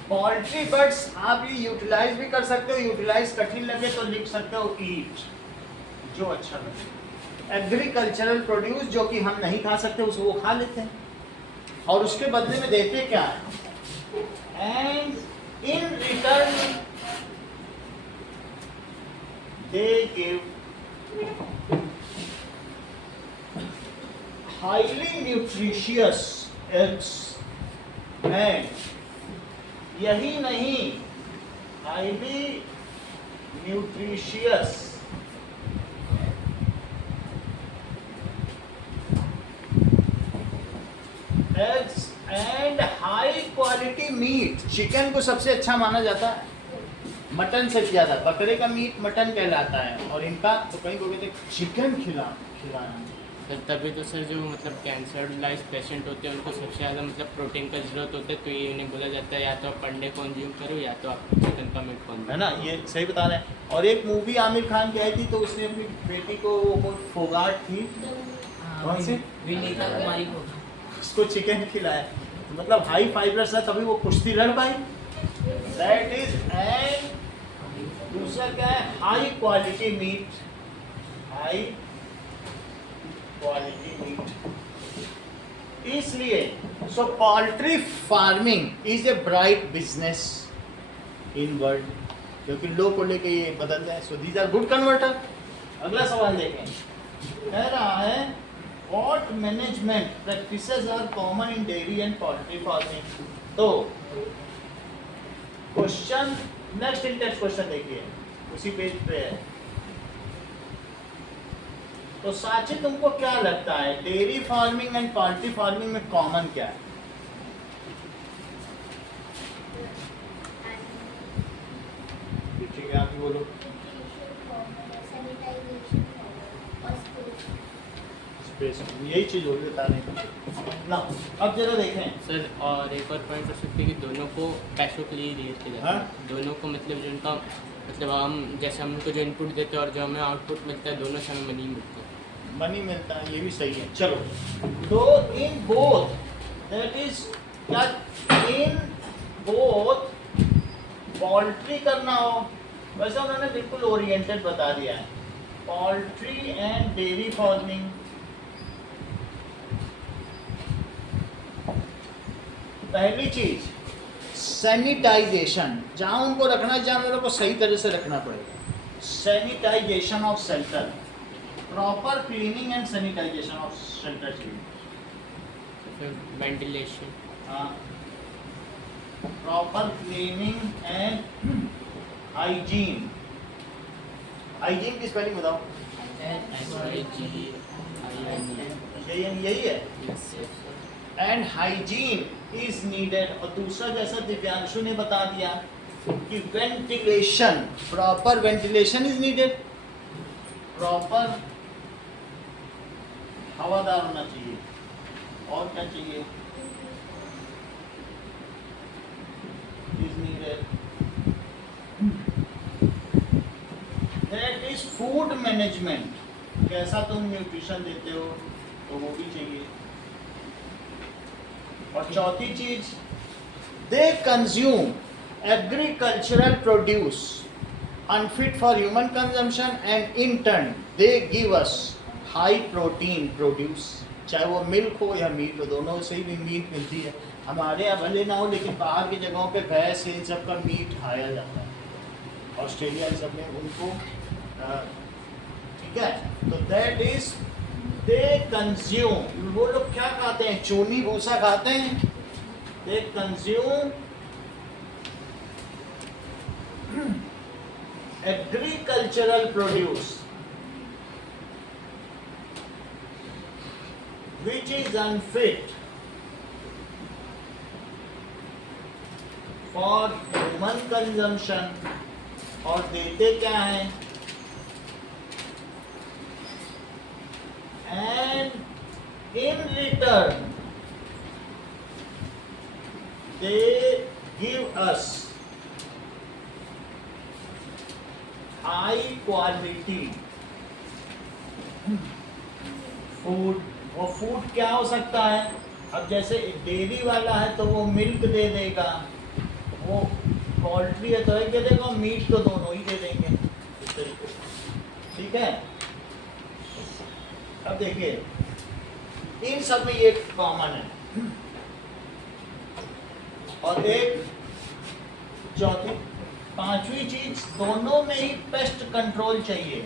पोल्ट्री बर्ड्स आप ये यूटिलाइज भी कर सकते हो, यूटिलाइज कठिन लगे तो लिख सकते हो ईट, जो अच्छा लगे। एग्रीकल्चरल प्रोड्यूस जो कि हम नहीं खा सकते उसको वो खा लेते हैं, और उसके बदले में देते क्या है? And in return they give highly nutritious eggs, and यही नहीं, highly nutritious eggs and high quality meat. Chicken को सबसे अच्छा माना जाता है, मटन से ज्यादा। बकरे का मीट मटन कहलाता है, और इनका तो कहीं को कहते चिकन खिलाना। सर तभी तो सर जो मतलब कैंसरलाइज पेशेंट होते हैं उनको सबसे ज़्यादा मतलब प्रोटीन का ज़रूरत होता है, तो ये उन्हें बोला जाता है या तो आप अंडे कंज्यूम करो या तो आप चिकन का मीट कंज्यूम, है ना, ये सही बता रहे हैं। और एक मूवी आमिर खान की आई थी, तो उसने अपनी बेटी को, वो फोगाट थी, कौन सी, कुमारी को उसको चिकन खिलाया, मतलब हाई फाइबर्स है तभी वो कुश्ती लड़ पाई। दैट इज, एंड दूसरा क्या है? High quality meat, high quality meat. इसलिए so poultry farming is a bright business in world, क्योंकि लोग को लेके ये बदल जाए। So these are good converter. अगला सवाल देखें, कह रहा है what management practices are common in dairy and poultry farming. तो क्वेश्चन, नेक्स्ट इंटेक्स क्वेश्चन देखिए, उसी पेज पे है। तो साची तुमको क्या लगता है dairy farming and poultry farming में कॉमन क्या है? ठीक है, आप ही बोलो। स्पेस, यही चीज हो बता रहे ना। अब जरा देखें सर और एक और पॉइंट कर सकते हैं कि दोनों को पैसों के लिए रिलेट किया जाता है। दोनों को मतलब जो उनका मतलब हम जैसे हम उनको जो इनपुट देते हैं और जो हमें आउटपुट मिलता है, दोनों से हमें मनी मिलता है। मनी मिलता है, ये भी सही है। चलो, तो इन बोथ, दैट इज क्या, इन बोथ पोल्ट्री करना हो, वैसे उन्होंने बिल्कुल ओरिएंटेड बता दिया है, पोल्ट्री एंड डेयरी फार्मिंग। पहली चीज सैनिटाइजेशन, जहां उनको रखना है, जानवरों को सही तरह से रखना पड़ेगा। Sanitization of shelter, proper cleaning and sanitization of shelter चाहिए। वेंटिलेशन, हाँ, proper cleaning and hygiene. Hygiene की स्पेलिंग बताओ। यही है। And hygiene is needed. और दूसरा, जैसा दिव्यांशु ने बता दिया कि ventilation, proper ventilation is needed, proper हवादार होना चाहिए। और क्या चाहिए? Is needed, that is food management, कैसा तुम न्यूट्रिशन देते हो, तो वो भी चाहिए। और चौथी चीज, they consume agricultural produce unfit for human consumption and in turn they give us high protein produce. चाहे वो मिल्क हो या मीट हो, दोनों से ही भी मीट मिलती है। हमारे यहाँ भले ना हो, लेकिन बाहर की जगहों पे भैंस इन सब का मीट खाया जाता है, ऑस्ट्रेलिया इन सब में उनको, ठीक है। तो दैट इज, दे कंज्यूम, वो लोग क्या खाते हैं? चूनी भूसा खाते हैं। They consume agricultural produce which is unfit for human consumption, और देते क्या है? and in return they give us high quality food. वो फूड क्या हो सकता है? अब जैसे डेयरी वाला है तो वो मिल्क दे देगा, वो पोल्ट्री है तो एक दे देगा, मीट तो दोनों ही दे देंगे इस तरीके से, ठीक है। अब देखिए इन सब में ये कॉमन है। और एक चौथी पांचवी चीज, दोनों में ही पेस्ट कंट्रोल चाहिए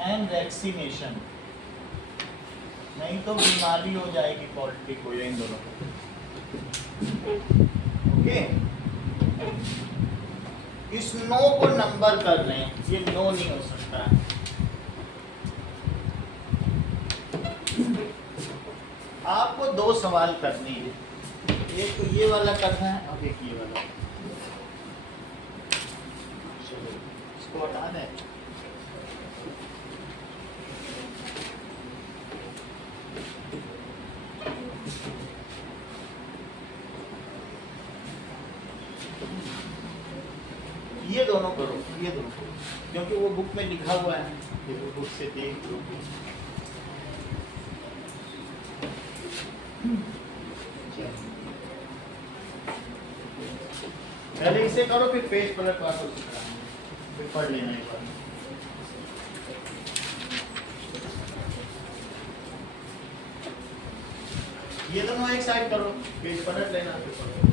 एंड वैक्सीनेशन, नहीं तो बीमारी हो जाएगी पोल्ट्री को या इन दोनों को। ओके, इस नो को नंबर कर रहे हैं, ये नो नहीं हो सकता है। आपको दो सवाल करने हैं, एक तो ये वाला करना है और एक ये वाला। चलो इसको हटा दें। ये दोनों करो, ये दोनों, क्योंकि वो बुक में लिखा हुआ है, ये वो बुक से देख लो। पहले इसे करो फिर पेज पलट वापस फिर पढ़ लेना एक बार। ये दोनों एक साइड करो, पेज पलट लेना फिर पढ़ो।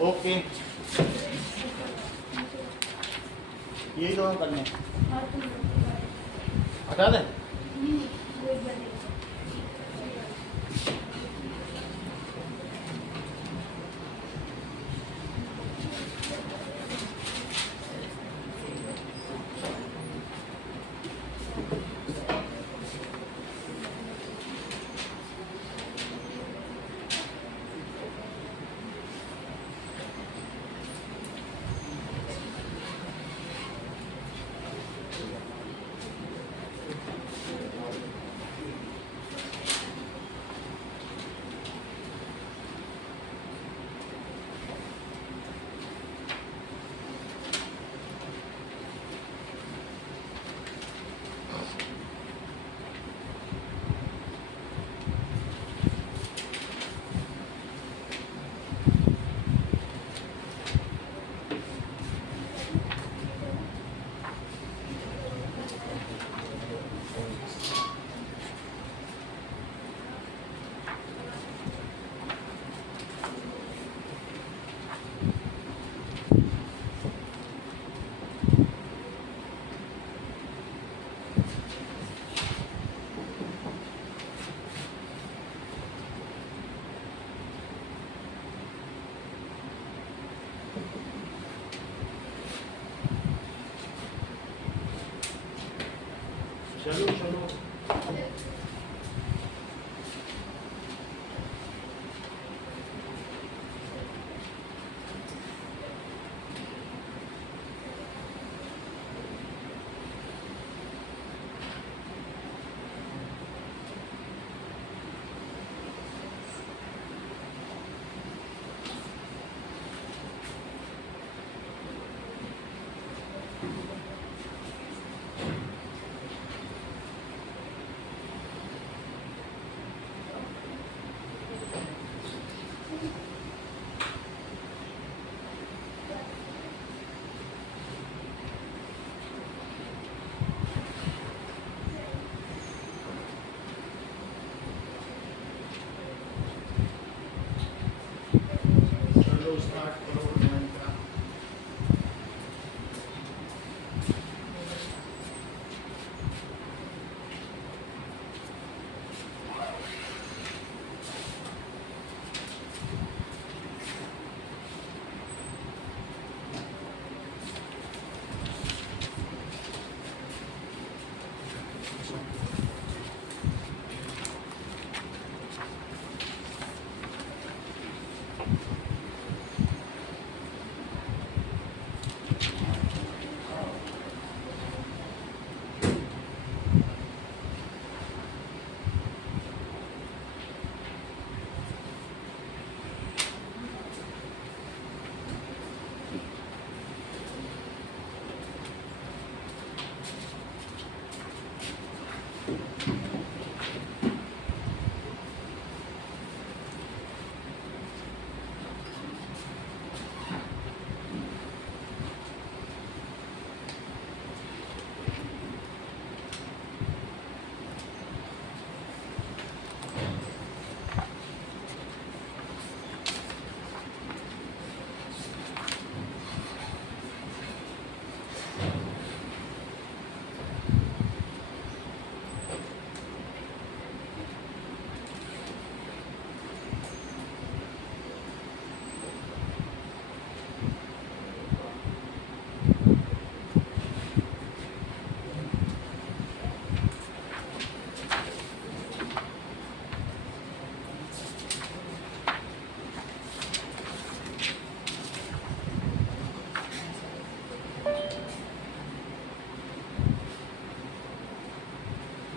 ओके, यही दोनों करने हटा दें। चलो चलो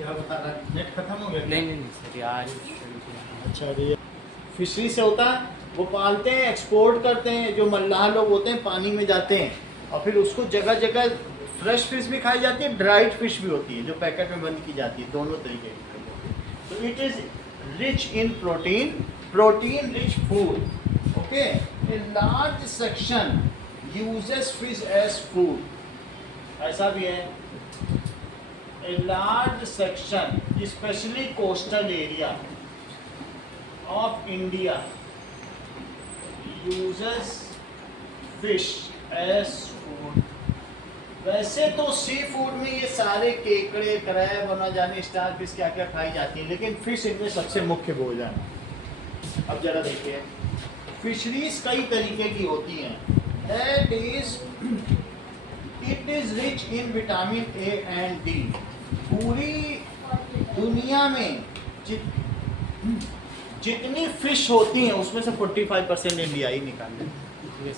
क्या बता रहा है? नेट खत्म हो गया? नहीं सर यार शुरू किया। अच्छा, ये फिशरी से होता है, वो पालते हैं, एक्सपोर्ट करते हैं। जो मल्लाह लोग होते हैं पानी में जाते हैं और फिर उसको जगह जगह फ्रेश फिश भी खाई जाती है, ड्राइड फिश भी होती है जो पैकेट में बंद की जाती है, दोनों तरीके की खाई जाती है। तो it is rich in protein, protein rich food. Okay, a large section uses fish as food, ऐसा भी है। A large section specially coastal area of India uses fish as food। वैसे तो सी फूड में ये सारे केकड़े, क्रैब और न जाने स्टार फिश क्या क्या खाई जाती है, लेकिन फिश इनमें सबसे मुख्य भोजन है। अब जरा देखिए, फिशरीज कई तरीके की होती हैं। It is rich in vitamin A and D. पूरी दुनिया में जितनी फिश होती हैं उसमें से 45% इंडिया ही निकाल लेते हैं।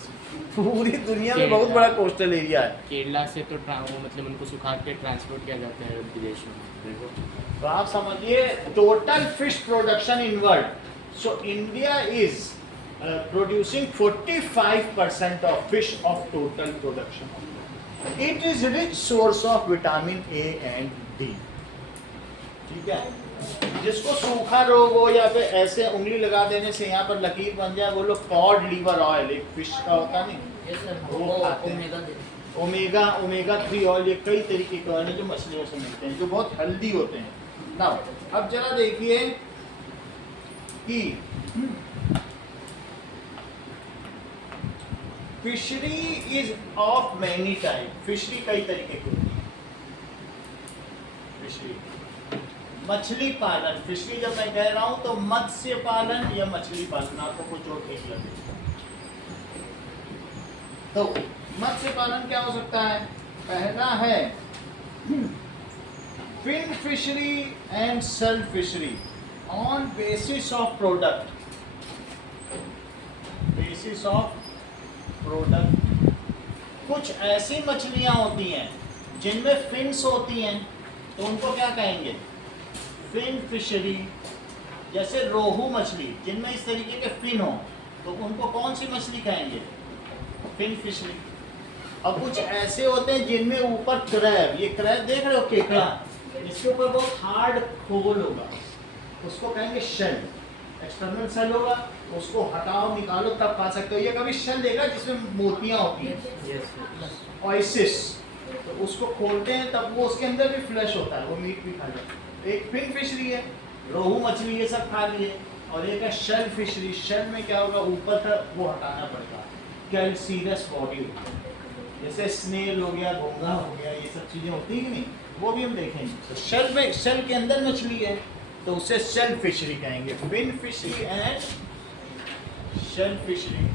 पूरी दुनिया में बहुत बड़ा कोस्टल एरिया है। केरला से तो मतलब उनको सुखा के ट्रांसपोर्ट किया जाता है विदेश में। देखो, तो आप समझिए total fish production in world. So India is producing 45% of fish of total production. It is rich source of vitamin A and D. ठीक है, जिसको सूखा रोग हो या फिर ऐसे उंगली लगा देने से यहाँ पर लकीर बन जाए, वो लोग कॉड लीवर ऑयल, एक फिश का होता नहीं, वो खाते हैं। ओमेगा 3 ऑयल, ये कई तरीके के ऑयल हैं जो मछलियों से मिलते हैं, जो बहुत हेल्दी होते हैं ना। अब जरा देखिए कि fishery is of many type. Fishery कई तरीके की होती है। फिशरी मछली पालन, फिशरी जब मैं कह रहा हूं तो मत्स्य पालन या मछली पालन, आपको कुछ और ठीक लगे तो। मत्स्य पालन क्या हो सकता है? पहला है fin fishery and shell fishery on basis of product. Basis of product, कुछ ऐसी मछलियां होती हैं जिनमें फिन्स होती हैं, तो उनको क्या कहेंगे? Fin fishery. जैसे रोहू मछली जिनमें इस तरीके के फिन हो, तो उनको कौन सी मछली कहेंगे? Fin fishery. अब कुछ ऐसे होते हैं जिनमें ऊपर क्रैब, ये क्रैब देख रहे हो, केकड़ा, इसके ऊपर बहुत हार्ड खोल होगा, उसको कहेंगे शेल। एक्सटर्नल शेल होगा, उसको हटाओ निकालो तब खा सकते हो। ये कभी शेल देगा जिसमें मोतियां होती हैं, ऑयसिस, तो उसको खोलते हैं तब वो उसके अंदर भी फ्लैश होता है, वो मीट भी खा जाता है। एक फिन फिशरी है, रोहू मछली ये सब खा लिए। और एक है शेल फिशरी। शेल में क्या होगा? ऊपर तक वो हटाना पड़ता, कैल्सीरस बॉडी होती है, जैसे स्नेल हो गया, घोंघा हो गया, ये सब चीज़ें होती हैं कि नहीं, वो भी हम देखेंगे। तो शेल में, शेल के अंदर मछली है तो उसे शेल फिशरी कहेंगे। Fin fishery and shell fishery.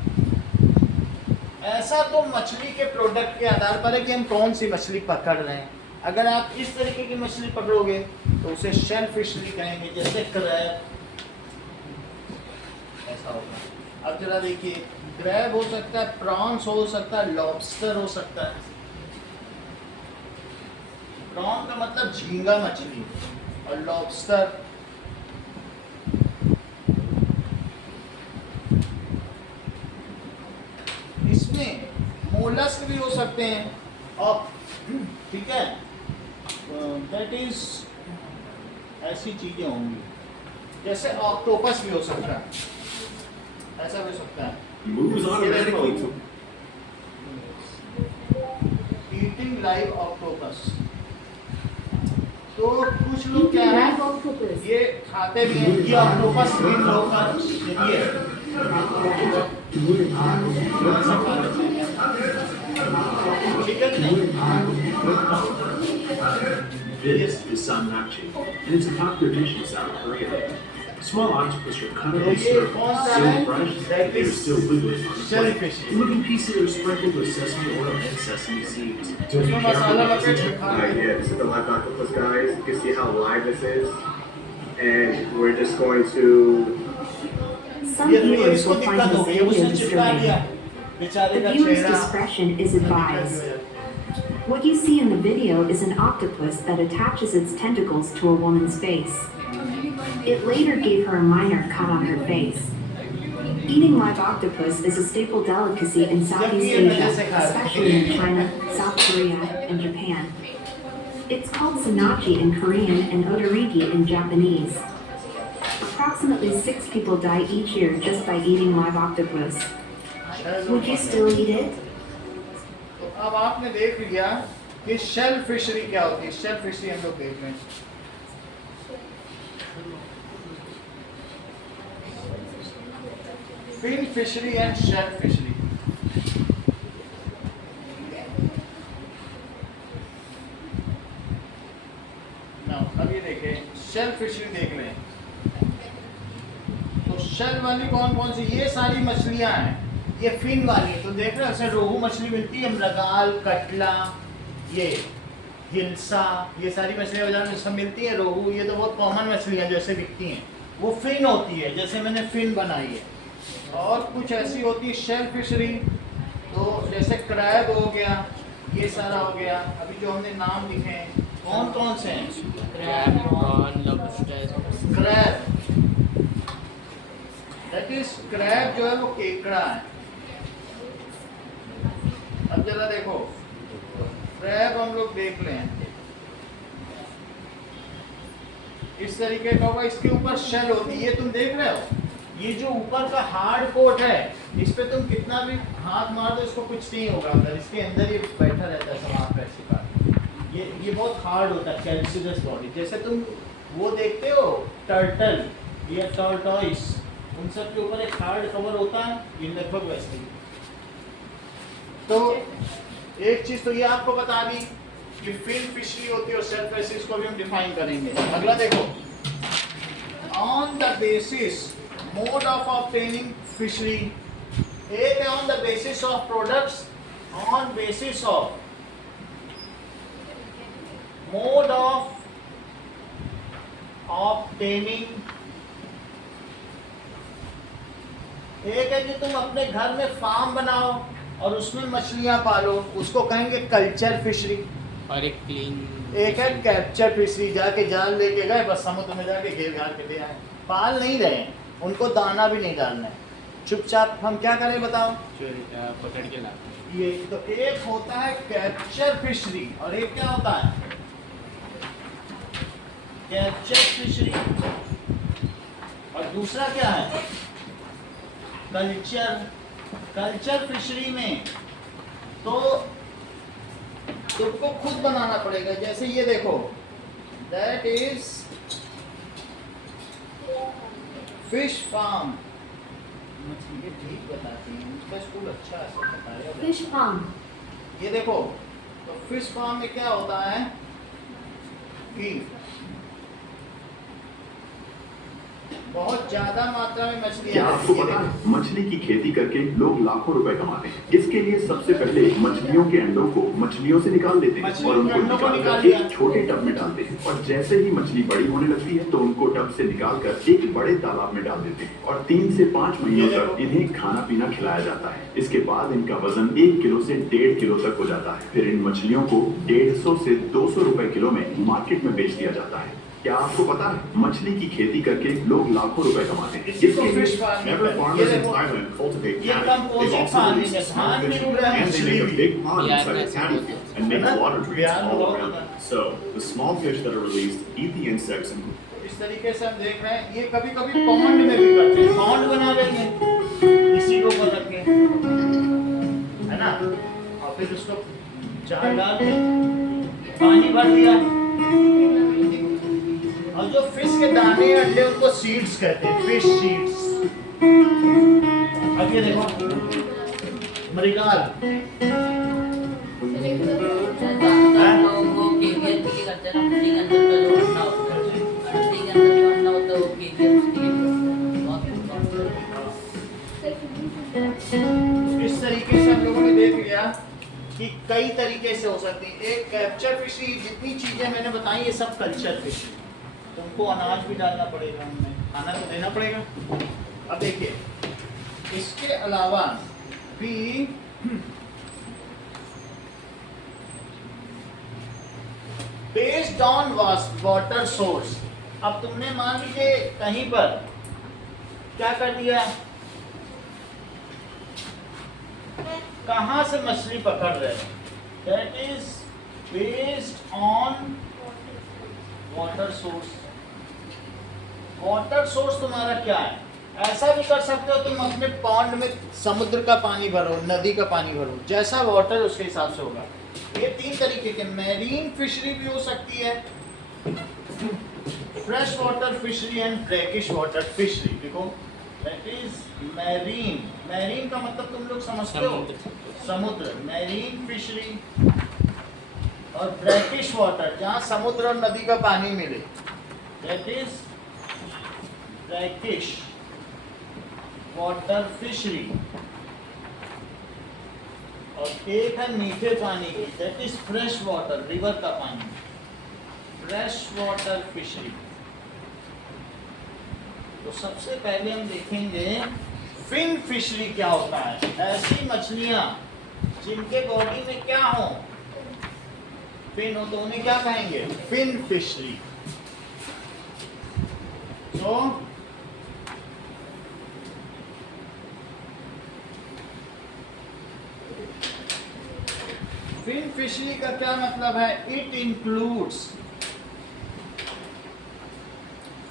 ऐसा तो मछली के प्रोडक्ट के आधार पर है कि हम कौन सी मछली पकड़ रहे हैं। अगर आप इस तरीके की मछली पकड़ोगे तो उसे शेल फिशरी कहेंगे, जैसे क्रैब, ऐसा होगा। अब जरा देखिए, क्रैब हो सकता है, प्रॉन्स हो सकता है, लॉबस्टर हो सकता है। प्रॉन का मतलब झींगा मछली, और लॉबस्टर इसमें मोलस्क भी हो सकते हैं। और ठीक है, दैट इज ऐसी चीजें होंगी, जैसे ऑक्टोपस भी हो सकता है, ऐसा भी हो सकता है। Eating live octopus. तो कुछ लोग क्या है, ये खाते भी हैं। ये ऑक्टोपस इन लोगों का ये ठीक है कि नहीं? This is samnakchi, and it's a popular dish in South Korea. Small octopus are cut up in circles, still fresh, and they're still wiggling on the plate. The living pieces are sprinkled with sesame oil and sesame seeds. So be careful not to touch. Yeah, this is the live octopus, guys. You can see how live this is. And we're just going to... Some viewers will find this video disturbing. बेचारे का The viewer's चेहरा discretion is advised. What you see in the video is an octopus that attaches its tentacles to a woman's face. It later gave her a minor cut on her face. Eating live octopus is a staple delicacy in Southeast Asia, especially in China, South Korea, and Japan. It's called sanachi in Korean and otorigi in Japanese. Approximately 6 people die each year just by eating live octopus. Would you still eat it? तो अब आपने देख लिया कि shell fishery क्या होती है। Shell fishery हम लोग देख रहे हैं। Fin fishery and shell fishery. अब ये देखें, शेल फिशरी देख रहे हैं। तो शेल वाली कौन कौन सी? ये सारी मछलियां हैं। ये फिन वाली है, तो देख रहे हो ऐसे रोहू मछली मिलती है, मृगाल, कटला, ये हिल्सा, ये सारी मछलियाँ बाजार में सब मिलती है। रोहू ये तो बहुत कॉमन मछलियाँ जैसे दिखती हैं, वो फिन होती है, जैसे मैंने फिन बनाई है। और कुछ ऐसी होती है शेल फिशरी, तो जैसे क्रैब हो गया, ये सारा हो गया। अभी जो हमने नाम लिखे हैं कौन कौन से हैं? Crab, prawn, lobster. Crab, that is crab जो है वो केकड़ा है। अब जरा देखो, क्रैब हम लोग देख लें, इस तरीके का होगा, इसके ऊपर शेल होती है। ये तुम देख रहे हो, ये जो ऊपर का हार्ड कोट है, इस पे तुम कितना भी हाथ मार दो इसको कुछ नहीं होगा अंदर, इसके अंदर ये बैठा रहता है समाप्त पैसे का। ये बहुत हार्ड होता है, कैल्सियस बॉडी। जैसे तुम वो देखते हो टर्टल या टॉर्टॉइस, उन सब के ऊपर एक हार्ड कवर होता है, ये लगभग वैसे ही। तो एक चीज तो ये आपको बता दी कि फिन फिशरी होती है और शेल फिशरीज को भी हम डिफाइन करेंगे। अगला देखो, on the basis mode of obtaining fishery. एक है on the basis of products, on basis of mode of obtaining. एक है कि तुम अपने घर में फार्म बनाओ और उसमें मछलियां पालो, उसको कहेंगे कल्चर फिशरी। और एक क्लीन, एक है कैप्चर फिशरी, जाके जाल लेके गए, बस समुद्र में जाके घेर घार के ले आए, पाल नहीं रहे, उनको दाना भी नहीं डालना है, चुपचाप। हम क्या करें बताओ? पकड़ के लाते। ये तो एक होता है कैप्चर फिशरी और एक क्या होता है? Capture fishery. और दूसरा क्या है? कल्चर। कल्चर फिशरी में तो तुमको खुद बनाना पड़ेगा। जैसे ये देखो, दैट इज फिश फार्म। ये ठीक बताती है, उसका स्कूल अच्छा ऐसा बताया। Fish farm. ये देखो, तो फिश फार्म में क्या होता है कि बहुत ज्यादा मात्रा में मछलियां। क्या आपको पता है मछली की खेती करके लोग लाखों रुपए कमाते हैं? इसके लिए सबसे पहले मछलियों के अंडों को मछलियों से निकाल देते हैं और उनको निकालकर एक छोटे टब में डालते हैं, और जैसे ही मछली बड़ी होने लगती है तो उनको टब से निकालकर एक बड़े तालाब में डाल देते हैं और 3 से 5 महीनों तक इन्हें खाना पीना खिलाया जाता है। इसके बाद इनका वजन 1 किलो से 1.5 किलो तक हो जाता है। फिर इन मछलियों को 150 से 200 रुपए किलो में मार्केट में बेच दिया जाता है। क्या आपको पता है मछली की खेती करके लोग लाखों रुपए कमाते हैं? इसको फिश फार्मिंग Ever है। farmers in Thailand cultivate ये cattle. They composite also farming release है, small धान fish में उड़ रहा है and they make a big pond Yeah, inside the that's cattle good. field and make है ना? water drains बिहार में all बहुत around होता it. है। So the small fish that are released eat the insects and इस तरीके से हम देख रहे हैं। ये कभी कभी पॉन्ड में भी करते हैं, पॉन्ड बना लेंगे इसी को ऊपर रख के, है ना, और फिर उसको जाल डाल के पानी भर दिया, और जो फिश के दाने अंडे उनको सीड्स कहते हैं, फिश सीड्स। अब ये देखो, मृगाल, इस तरीके से हम लोगों ने देख लिया कि कई तरीके से हो सकती है। एक कैप्चर फिशरी, जितनी चीजें मैंने बताई ये सब कल्चर फिशरी। तुमको अनाज भी डालना पड़ेगा, हमें खाना तो देना पड़ेगा। अब देखिए, इसके अलावा भी बेस्ड ऑन वाटर सोर्स। अब तुमने मान लीजिए कहीं पर क्या कर दिया, कहां से मछली पकड़ रहे हैं, that is based on water source. Water source तुम्हारा क्या है? ऐसा भी कर सकते हो तुम अपने पॉन्ड में समुद्र का पानी भरो, नदी का पानी भरो, जैसा वाटर उसके हिसाब से होगा। ये 3 तरीके के मैरीन फिशरी भी हो सकती है, fresh water fishery and brackish water fishery. देखो दैट इज मैरीन, मैरीन का मतलब तुम लोग समझते हो, समुद्र, मैरीन फिशरी। और ब्रैकिश वाटर, जहाँ समुद्र और नदी का पानी मिले, that is brackish water fishery. और एक है मीठे पानी की, that is fresh water, river का पानी, फ्रेश वाटर फिशरी। तो सबसे पहले हम देखेंगे फिन फिशरी क्या होता है। ऐसी मछलियां जिनके बॉडी में क्या हो, फिन हो, तो उन्हें क्या कहेंगे? Fin fishery. तो फिन फिशरी का क्या मतलब है? It includes.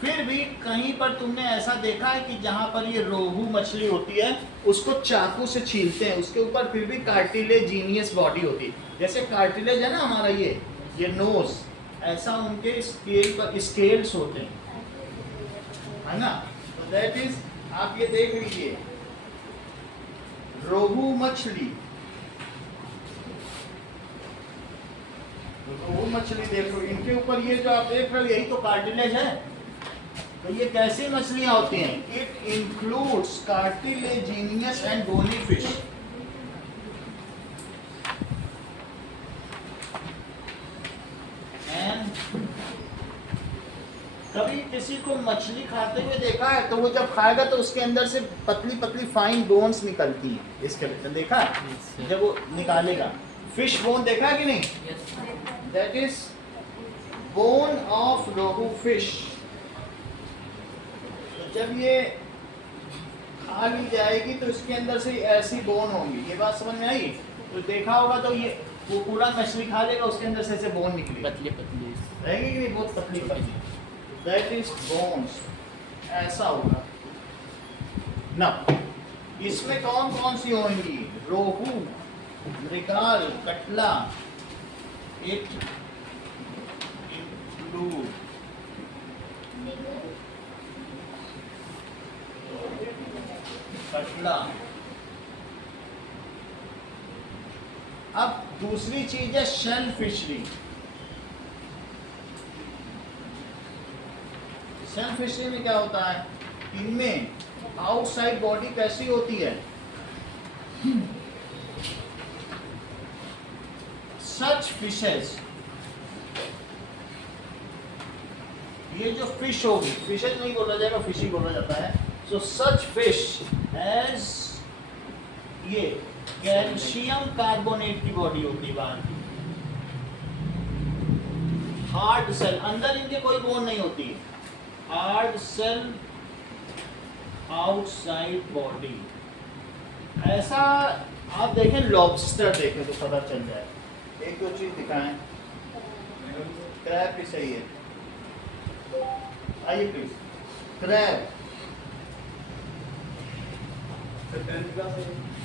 फिर भी कहीं पर तुमने ऐसा देखा है कि जहां पर ये रोहू मछली होती है उसको चाकू से छीलते हैं, उसके ऊपर फिर भी कार्टिलेजिनियस बॉडी होती है। जैसे कार्टिलेज है ना हमारा ये नोज, ऐसा उनके स्केल पर स्केल्स होते हैं, है ना। तो दैट इज, आप ये देख लीजिए रोहू मछली, रोहू मछली देखो, इनके ऊपर ये जो आप देख रहे हो यही तो कार्टिलेज है। तो ये कैसी मछलियां होती हैं? It includes cartilaginous and bony fish. And कभी किसी को मछली खाते हुए देखा है तो वो जब खाएगा तो उसके अंदर से पतली पतली फाइन बोन्स निकलती हैं, इसके भीतर देखा है? जब वो निकालेगा, फिश बोन देखा है कि नहीं? That is bone of rohu fish. जब ये खा ली जाएगी तो इसके अंदर से ऐसी बोन होंगी। ये बात समझ में आई? तो देखा होगा तो ये वो पूरा मछली खा लेगा, उसके अंदर से ऐसे बोन निकली, पतली पतली रहेगी कि नहीं? बहुत पतली पतली, दैट इज बोन्स। ऐसा होगा ना। इसमें कौन कौन सी होंगी? रोहू, मृगाल, कटला, इट इंक्लूड कटला। अब दूसरी चीज है शेल फिशरी। शेल फिशरी में क्या होता है? इनमें आउटसाइड बॉडी कैसी होती है? सच फिशेस, ये जो फिश होगी, फिशेस नहीं बोला जाएगा, फिश ही बोला जाता है। सो सच फिश एज, ये कैल्शियम कार्बोनेट की बॉडी होती है बाहर की, हार्ड सेल, अंदर इनके कोई बोन नहीं होती, हार्ड सेल, आउटसाइड बॉडी। ऐसा आप देखें, लॉबस्टर देखें तो पता चल जाए। एक दो चीज दिखाएं, क्रैब भी सही है, आइए प्लीज। क्रैब,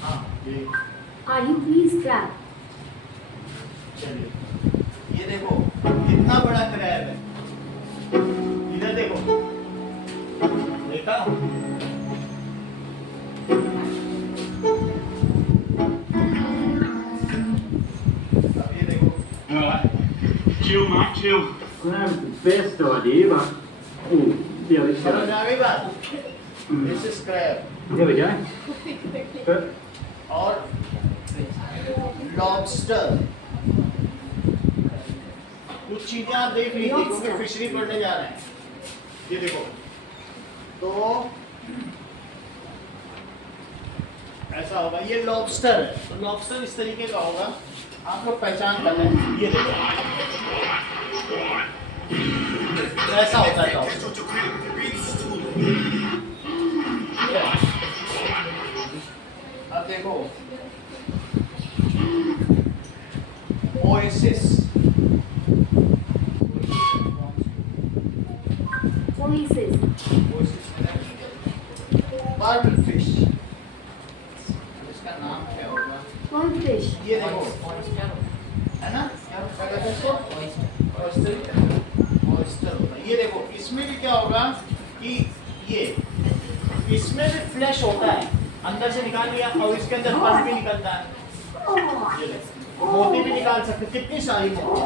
हाँ ये, Are you please crab? चलिए ये देखो कितना बड़ा क्रैब है, इधर देखो, देखा? अब ये देखो, Chill, Mike, chill. Grab the best idea, but oh, the other समझ side. आ गई बात? This is crab. There we go. But और लॉबस्टर, कुछ चीजें आप देख लीजिए क्योंकि फिशरी पढ़ने जा रहे हैं। ये देखो, तो ऐसा होगा, ये लॉबस्टर है, तो लॉबस्टर इस तरीके का होगा, आप लोग पहचान कर लें। ये देखो, ऐसा होता है अब देखो ओएसिस Oasis. पर्ल फिश इसका नाम क्या होगा Lungfish. ये देखो है ना क्या कहते हैं इसको ऑयस्टर होगा ये देखो इसमें भी क्या होगा कि ये इसमें भी फ्लैश होता है अंदर से निकाल लिया और इसके अंदर पर्ल भी निकलता है ये देखो मोती भी निकाल सकते कितनी सारी मोती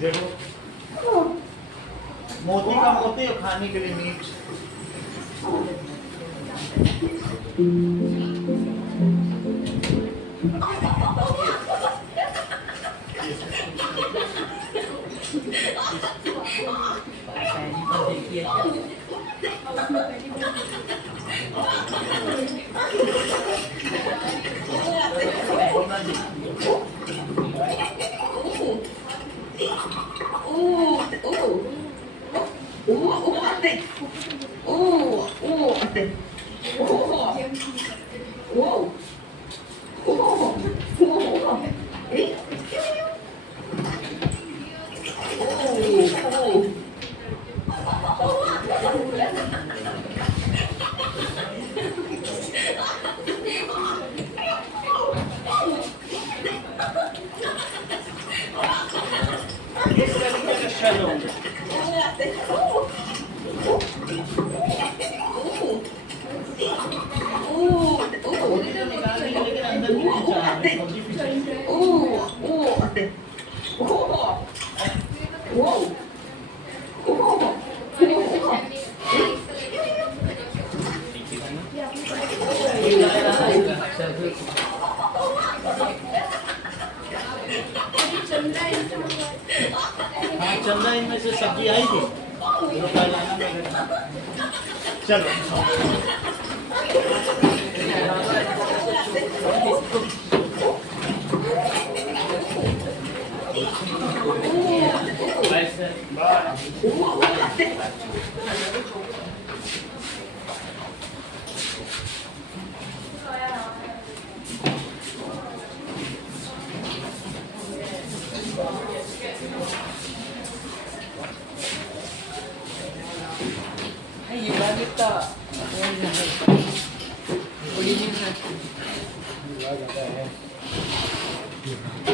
देखो मोती का मोती और खाने के लिए मीट इस तरीके के शेल होंगे मोती तो निकाल देंगे लेकिन अंदर भी नहीं चाहिए मोती भी चाहिए हाँ चंदा इनमें से सब्जी आई थी चलो ये गार्लिक का